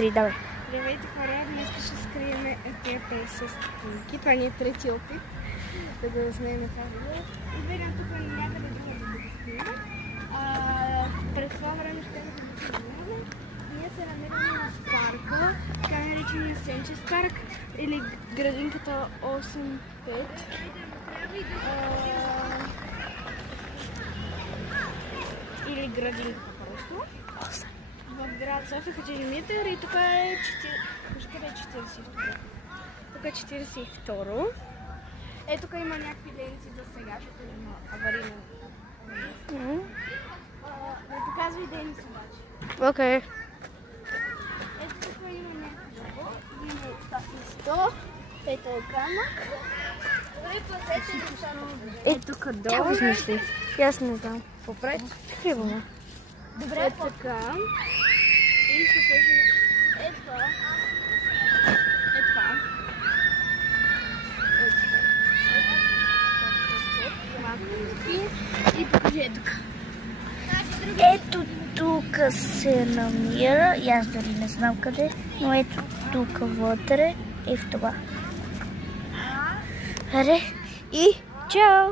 Давай. Здравейте хора, днес ще скрием тези 50 стотинки. Това ни е трети опит да го знаем това видео. Избегам тук някъде друго да го снимаме. През това време ще да го снимаме. Ние се намираме на парка, така наречения Сенчес парк или градинката 8-5. Или градинката просто. В град София, Хаджилимитър и тук е 42. Тук е 42. Тук има някакви ленци за сега, защото има аварийно. Не показвай денци обаче. Окей. Тук има някакви друго. Има тафисто. Ето е камък. Добре, платете и тук долу. Тя го смисли. И аз не знам. Попред. Криво ме. Добре, така. И ще сложим това. И покажи тук. Ето тук се намира, и аз дори не знам къде, но ето тук вътре и в това. Аре, и чао!